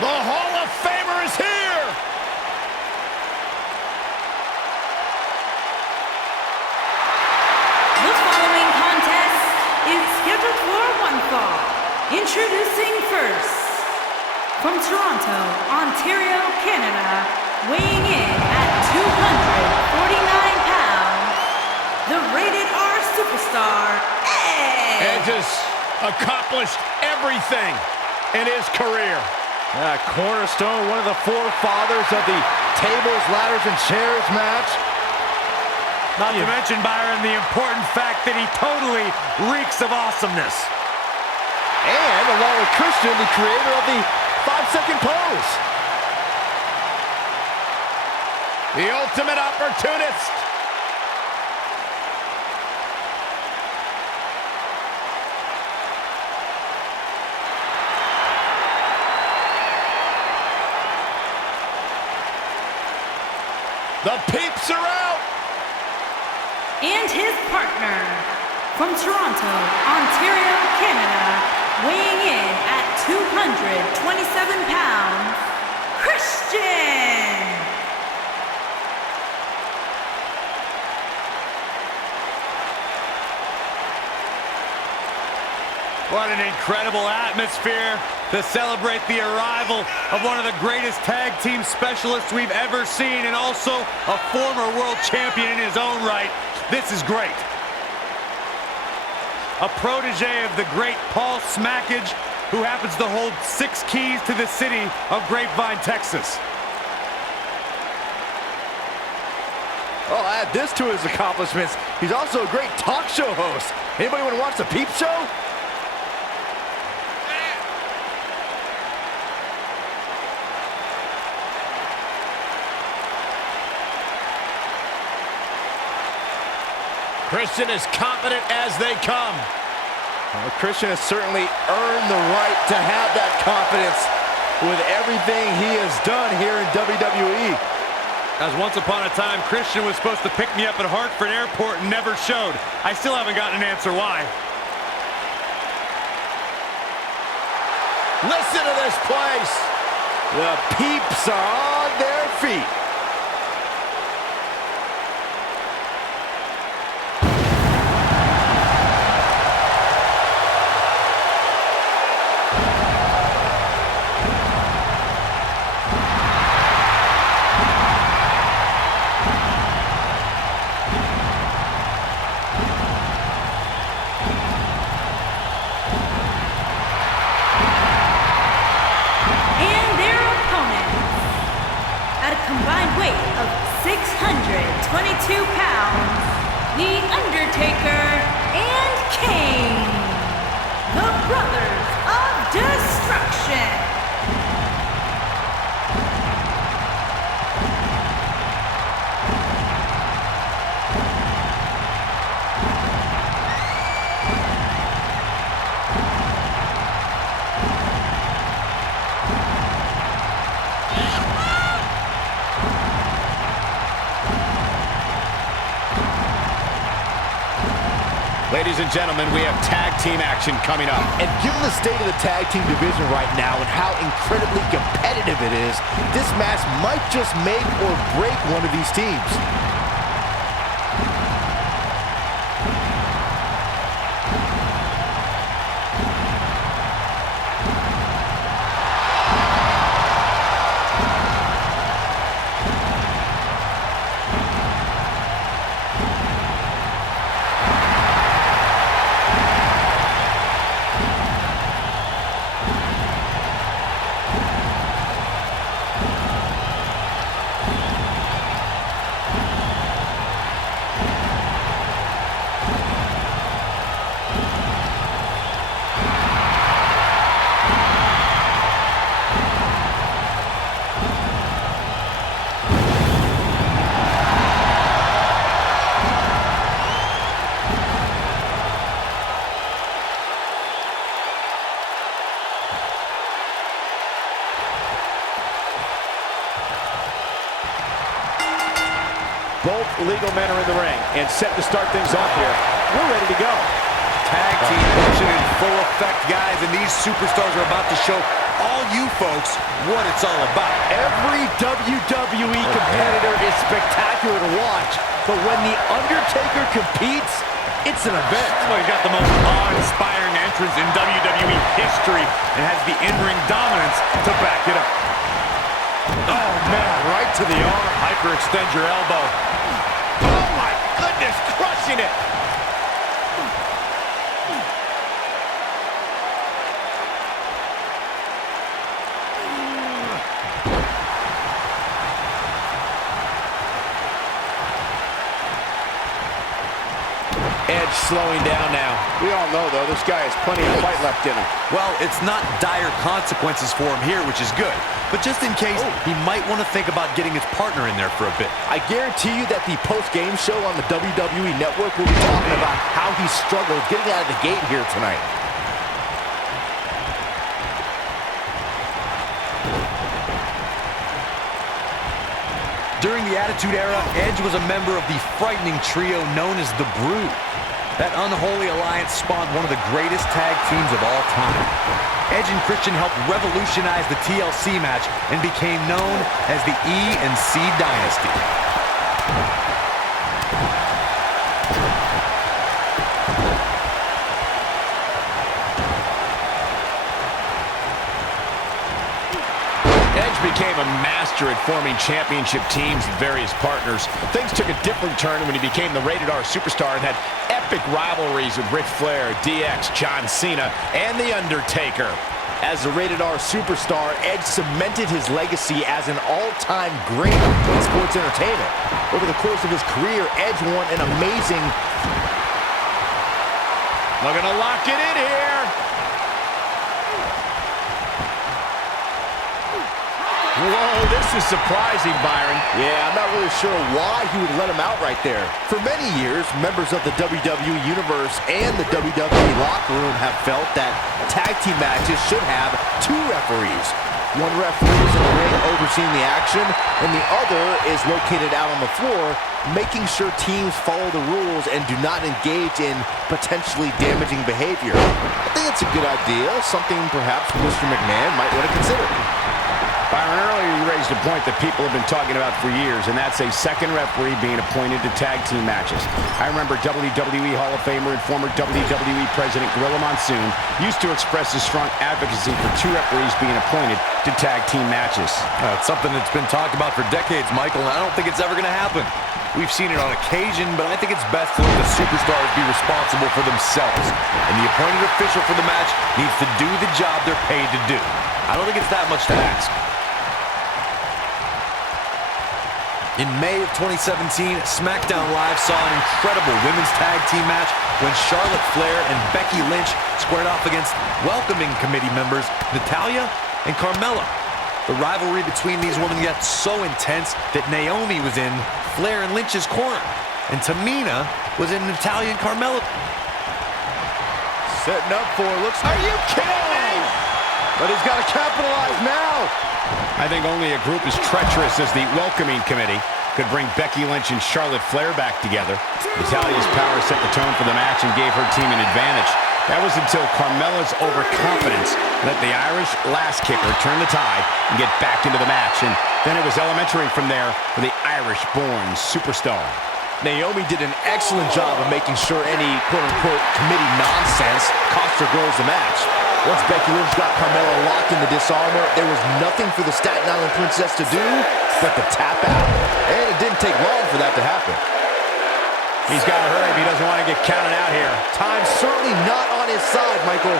The Hall of Famer is here! The following contest is scheduled for one fall. Introducing first, from Toronto, Ontario, Canada, weighing in at 249 pounds, the Rated R Superstar, Edge! Edge has accomplished everything in his career. Cornerstone, one of the forefathers of the tables, ladders, and chairs match. Not to mention, Byron, the important fact that he totally reeks of awesomeness. And along with Christian, the creator of the 5-second pose. The ultimate opportunist. The peeps are out. And his partner, from Toronto, Ontario, Canada, weighing in at 227 pounds, Christian! What an incredible atmosphere to celebrate the arrival of one of the greatest tag team specialists we've ever seen, and also a former world champion in his own right. This is great. A protege of the great Paul Smackage, who happens to hold 6 keys to the city of Grapevine, Texas. Well, add this to his accomplishments. He's also a great talk show host. Anybody want to watch the Peep Show? Christian is confident as they come. Well, Christian has certainly earned the right to have that confidence with everything he has done here in WWE. As once upon a time, Christian was supposed to pick me up at Hartford Airport and never showed. I still haven't gotten an answer why. Listen to this place. The peeps are on their feet. Combined weight of 622 pounds, The Undertaker and Kane, the Brothers of Destruction. Ladies and gentlemen, we have tag team action coming up. And given the state of the tag team division right now and how incredibly competitive it is, this match might just make or break one of these teams. Both legal men are in the ring and set to start things off here. We're ready to go. Tag team action in full effect, guys, and these superstars are about to show all you folks what it's all about. Every WWE competitor is spectacular to watch, but when The Undertaker competes, it's an event. Well, he's got the most awe-inspiring entrance in WWE history and has the in-ring dominance to back it up. Oh, man, right to the arm. Hyperextend your elbow. Oh, my goodness, crushing it. Edge slowing down now. We all know, though, this guy has plenty of fight left in him. Well, it's not dire consequences for him here, which is good. But just in case, he might want to think about getting his partner in there for a bit. I guarantee you that the post-game show on the WWE Network will be talking about how he struggled getting out of the gate here tonight. During the Attitude Era, Edge was a member of the frightening trio known as the Brood. That unholy alliance spawned one of the greatest tag teams of all time. Edge and Christian helped revolutionize the TLC match and became known as the E&C Dynasty. Became a master at forming championship teams with various partners. Things took a different turn when he became the Rated R Superstar and had epic rivalries with Ric Flair, DX, John Cena, and The Undertaker. As the Rated R Superstar, Edge cemented his legacy as an all-time great in sports entertainment. Over the course of his career, Edge won an amazing... Looking to lock it in here. Whoa, this is surprising, Byron. Yeah, I'm not really sure why he would let him out right there. For many years, members of the WWE Universe and the WWE locker room have felt that tag team matches should have two referees. One referee is in the ring overseeing the action, and the other is located out on the floor, making sure teams follow the rules and do not engage in potentially damaging behavior. I think it's a good idea, something perhaps Mr. McMahon might want to consider. Byron, earlier you raised a point that people have been talking about for years, and that's a second referee being appointed to tag team matches. I remember WWE Hall of Famer and former WWE President Gorilla Monsoon used to express his strong advocacy for two referees being appointed to tag team matches. It's something that's been talked about for decades, Michael, and I don't think it's ever going to happen. We've seen it on occasion, but I think it's best to let the superstars be responsible for themselves. And the appointed official for the match needs to do the job they're paid to do. I don't think it's that much to ask. In May of 2017, SmackDown Live saw an incredible women's tag team match when Charlotte Flair and Becky Lynch squared off against welcoming committee members Natalya and Carmella. The rivalry between these women got so intense that Naomi was in Flair and Lynch's corner, and Tamina was in Natalya and Carmella. Setting up for, are you kidding me? But he's got to capitalize now. I think only a group as treacherous as the welcoming committee could bring Becky Lynch and Charlotte Flair back together. Natalya's power set the tone for the match and gave her team an advantage. That was until Carmella's overconfidence let the Irish last kicker turn the tide and get back into the match. And then it was elementary from there for the Irish-born superstar. Naomi did an excellent job of making sure any quote-unquote committee nonsense cost her girls the match. Once Becky Lynch got Carmella locked in the disarmor, there was nothing for the Staten Island Princess to do but to tap out. And it didn't take long for that to happen. He's got to hurry if he doesn't want to get counted out here. Time's certainly not on his side, Michael.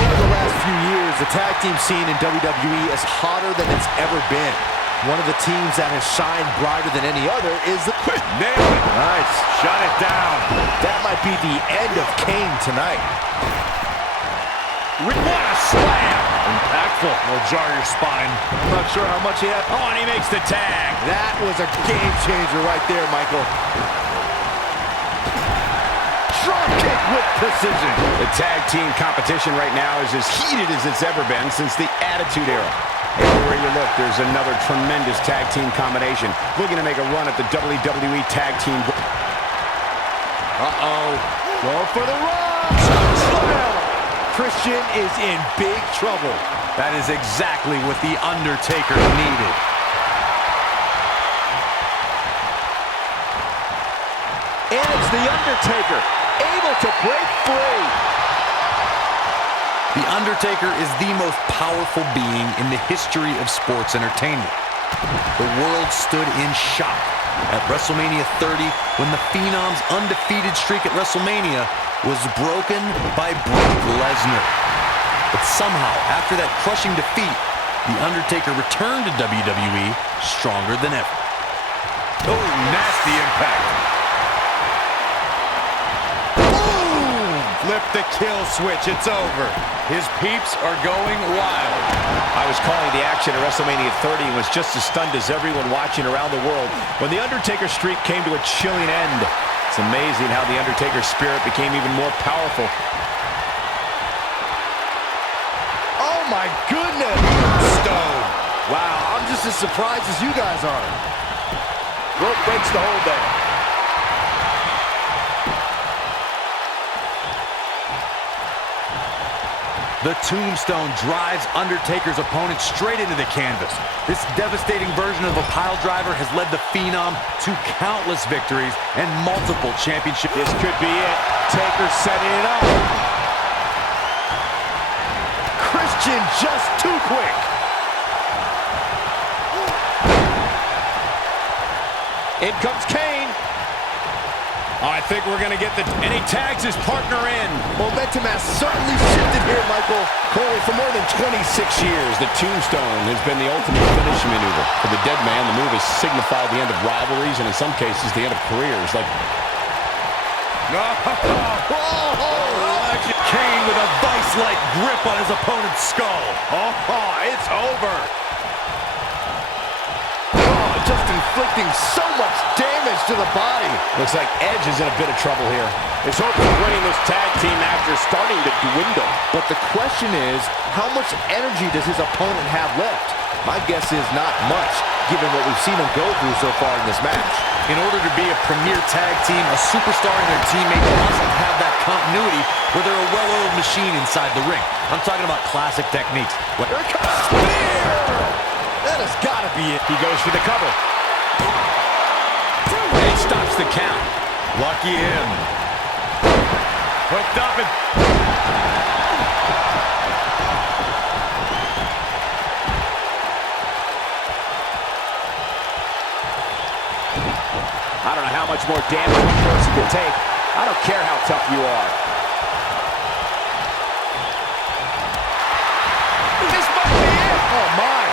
Over the last few years, the tag team scene in WWE is hotter than it's ever been. One of the teams that has shined brighter than any other is the... Nailed it. Nice. Shut it down. That might be the end of Kane tonight. What a slam. Impactful. Will jar your spine. I'm not sure how much he had. Oh, and he makes the tag. That was a game changer right there, Michael. drop kick with precision. The tag team competition right now is as heated as it's ever been since the Attitude Era. Everywhere you look, there's another tremendous tag team combination looking to make a run at the WWE Tag Team. Going for the run. Christian is in big trouble. That is exactly what The Undertaker needed. And it's The Undertaker able to break free. The Undertaker is the most powerful being in the history of sports entertainment. The world stood in shock at WrestleMania 30 when the Phenom's undefeated streak at WrestleMania was broken by Brock Lesnar. But somehow, after that crushing defeat, The Undertaker returned to WWE stronger than ever. Oh, nasty impact. Boom! Flip the kill switch, it's over. His peeps are going wild. I was calling the action at WrestleMania 30 and was just as stunned as everyone watching around the world when The Undertaker's streak came to a chilling end. It's amazing how The Undertaker's spirit became even more powerful. Oh my goodness! Stone. Wow, I'm just as surprised as you guys are. Rope breaks the hold there. The tombstone drives Undertaker's opponent straight into the canvas. This devastating version of a pile driver has led the Phenom to countless victories and multiple championships. This could be it. Taker setting it up. Christian just too quick. In comes Kane. I think we're going to get the... And he tags his partner in. Momentum has certainly shifted here, Michael. Corey, for more than 26 years, the tombstone has been the ultimate finishing maneuver. For the dead man, the move has signified the end of rivalries and in some cases the end of careers. Like... Kane with a vice-like grip on his opponent's skull. It's over. Just inflicting so much damage to the body. Looks like Edge is in a bit of trouble here. His hope of winning this tag team match are starting to dwindle. But the question is, how much energy does his opponent have left? My guess is not much, given what we've seen him go through so far in this match. In order to be a premier tag team, a superstar and their teammate must have that continuity where they're a well-oiled machine inside the ring. I'm talking about classic techniques. Here it comes. Spear! That has got to be it. He goes for the cover. And stops the count. Lucky him. Hooked up and... I don't know how much more damage one person can take. I don't care how tough you are. This might be it. Oh, my.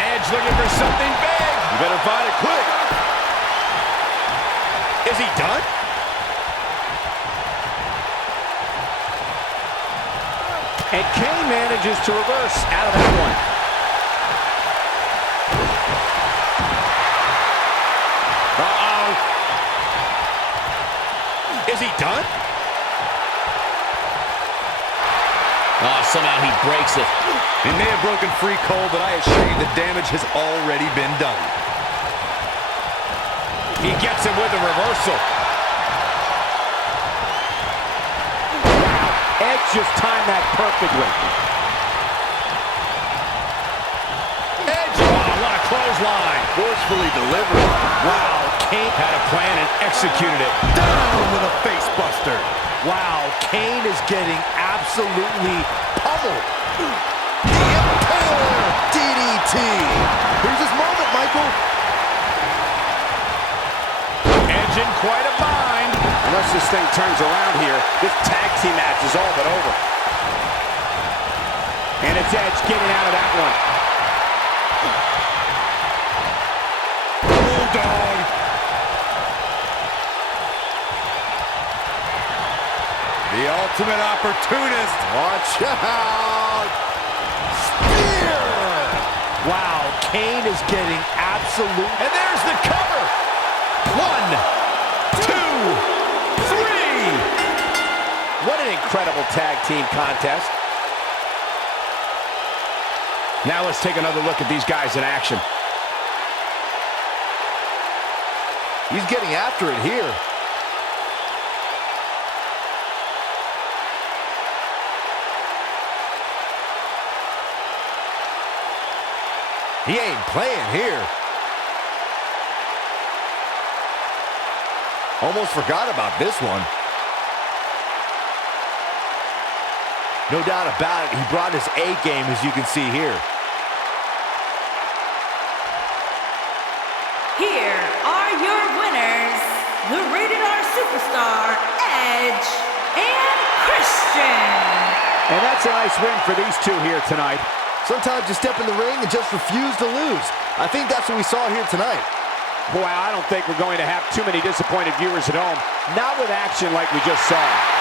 Edge looking for something big. You better find it quick. Is he done? And Kane manages to reverse out of that one. Is he done? Somehow he breaks it. He may have broken free, Cole, but I assure you the damage has already been done. He gets him with a reversal. Edge just timed that perfectly. Edge, what a clothesline. Forcefully delivered. Wow, Kane had a plan and executed it. Down with a face buster. Wow, Kane is getting absolutely pummeled. The Impaler DDT. Here's his moment, Michael. Edge in quite a bind. Unless this thing turns around here, this tag team match is all but over. And it's Edge getting out of that one. Bulldog. The ultimate opportunist. Watch out. Spear. Wow, Kane is getting absolute. And there's the cover. 1, 2, 3. What an incredible tag team contest. Now let's take another look at these guys in action. He's getting after it here. He ain't playing here. Almost forgot about this one. No doubt about it, he brought his A game, as you can see here. Here are your winners, the Rated R Superstar, Edge and Christian. And that's a nice win for these two here tonight. Sometimes you step in the ring and just refuse to lose. I think that's what we saw here tonight. Boy, I don't think we're going to have too many disappointed viewers at home. Not with action like we just saw.